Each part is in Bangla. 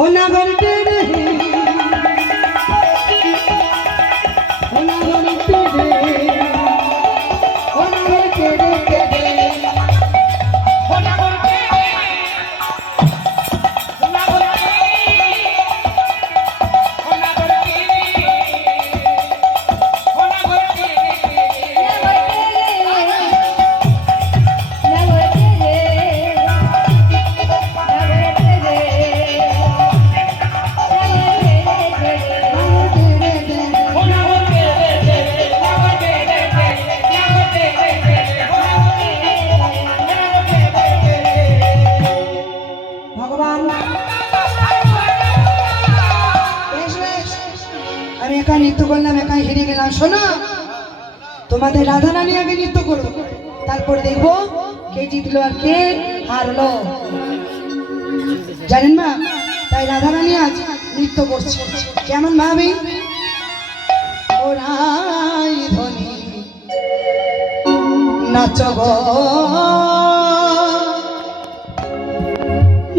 होना बनते रहे होना बनते रहे होना बनते रहे होना बनते होना बनते होना बनते होना बनते नृत्य करलाम एका हेरे गेलाम शोनो तुम्हारे राधा रानी आगे नृत्य करो तारपर देखो के जितलो और के हारलो जानेन मा ताई राधा रानी आज नृत्य करছে কেমন ভাবে ওরাই ধ্বনি নাচো গো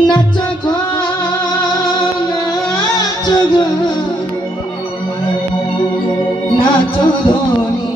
নাচো গো নাচো গো नाचो धोनी